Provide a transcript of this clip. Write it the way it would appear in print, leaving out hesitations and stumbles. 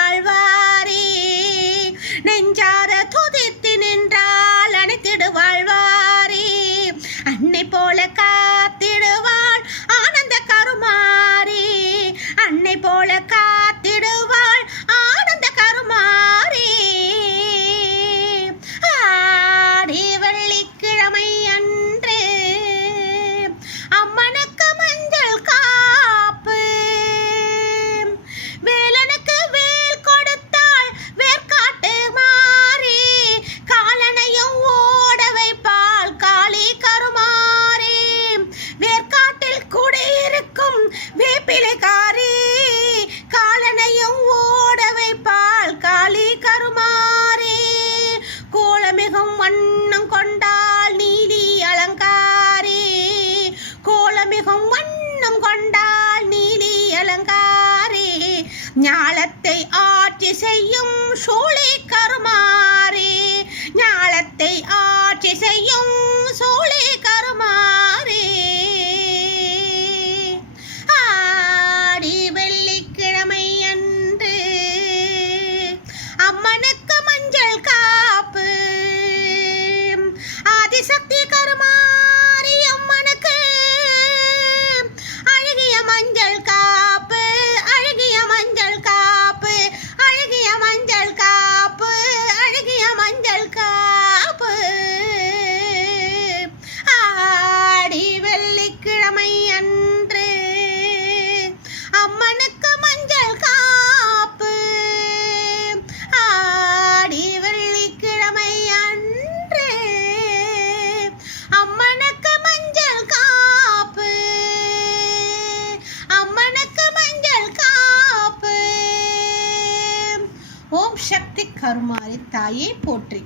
வாழ்வாரே. நெஞ்சார துதித்து நின்றால் அணைத்திடு வாழ்வாரே. அன்னை போல காத்திடுவாள் ஆனந்த கருமாரி. அன்னை போல காத்திடுவாள் ஆனந்த கருமாரி. ஆடி வெள்ளிக்கிழமை அன்று அம்மனுக்கு மஞ்சள் காப்பு. வேலனுக்கு வேல் கொடுத்தாள் வேர்க்காட்டு மாறி. காலனையும் ஓட வைப்பாள் காளி கருமாரி. வேர்க்காட்டில் குடியிருக்கும் வேப்பிலைக்காரி. காலனையும் ஓட வைப்பாள் காளி கருமாரி. கோலமிகும் வண்ணம் கொண்டாள் நீலி அலங்காரி. கோலமிகும் வண்ணம் கொண்டாள் நீலி அலங்காரி. ஞாலத்தை ஆட்சி செய்யும் சூளை கருமாரி. ஞாலத்தை ஆட்சி செய்யும் சூளை கருமாரி. ஆடி வெள்ளிக்கிழமை அன்று அம்மனுக்கு மஞ்சள் காப்பு. ஆதிசக்தி கருமாரி அம்மனுக்கு அழகிய மஞ்சள் காப்பு. அழகிய மஞ்சள் காப்பு. அழகிய மஞ்சள் காப்பு. அழகிய மஞ்சள் காப்பு. ஆடி வெள்ளிக்கிழமை அன்று அம்மனுக்கு மஞ்சள் காப்பு. ஆடி வெள்ளிக்கிழமை அன்று அம்மனுக்கு மஞ்சள் காப்பு. அம்மனுக்கு மஞ்சள் காப்பு. ஓம் சக்தி கருமாரி தாயே போற்றி.